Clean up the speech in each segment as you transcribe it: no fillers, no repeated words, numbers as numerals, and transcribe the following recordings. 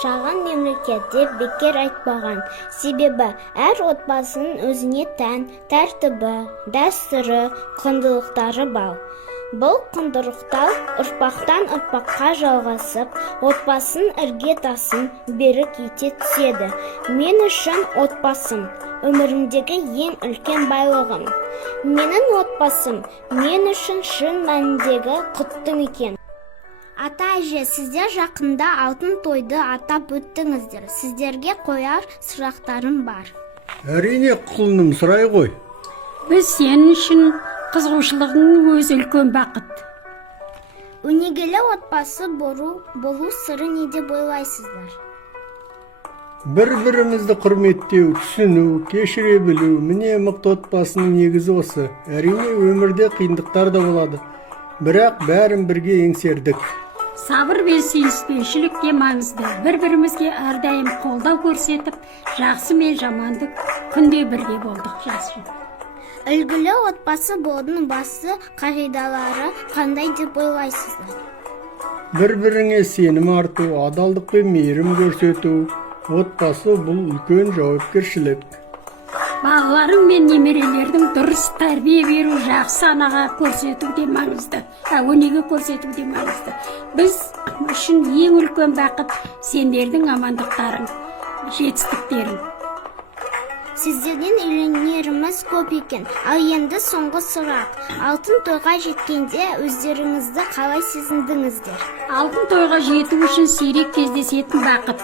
шағын мемлекет деп бекер айтпаған. Себебі әр отбасының өзіне тән тәртібі, дәстүрі, құндылықтары бар. Бұл құндылықтар ұрпақтан ұрпаққа жалғасып, отбасын іргетасын берік ете түседі. Мен үшін отбасым өмірімдегі ең үлкен байлығым. Менің отбасым мен үшін шын мәніндегі құтты мекен. Ата-әже, сіздер жақында алтын тойды атап өттіңіздер. Сіздерге қояр сұрақтарым бар. Әрине, құлыным, сұрай ғой. Біз сен үшін қызығушылығың өз үлкен бақыт. Өнегелі отбасы болу сыры не деп ойлайсыздар? Бір-бірімізді құрметтеу, түсіну, кешіре білу, міне мықты отбасының негізі осы. Әрине, өмірде қиындықтар да болады. Бірақ бәрін бірге еңсердік. Сабыр мен сүйіспеншілік те маңызды. Бір-бірімізге әрдайым қолдау көрсетіп, жақсы мен жаманды күнде бірге болдық жасын. Үлгілі отбасы болудың басты қағидалары қандай деп ойлайсыздар? Бір-біріңе сенім арту, адалдық пен мейірім көрсету. Отбасы бұл үлкен жауапкершілік. Балаларың мен немерелердің дұрыс тәрбие беру, жақсы анаға көрсету де маңызды. Өнеге көрсету де маңызды. Біз үшін ең үлкен бақыт сендердің амандықтарың, жетістіктерің. Сіздерден үйленеріміз көп екен. Ал енді соңғы сұрақ. Алтын тойға жеткенде өздеріңізді қалай сезіндіңіздер? Алтын тойға жету үшін сирек кездесетін бақыт.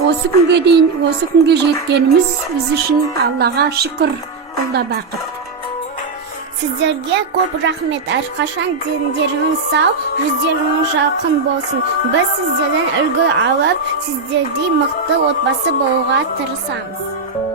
Осы күнге жеткеніміз біз үшін Аллаға шүкір, бұл да бақыт. Сіздерге көп рахмет. Әрқашан дендеріңіз сау, жүздеріңіз жарқын болсын. Біз сіздерден үлгі алып, сіздердей мықты отбасы болуға тырысамыз.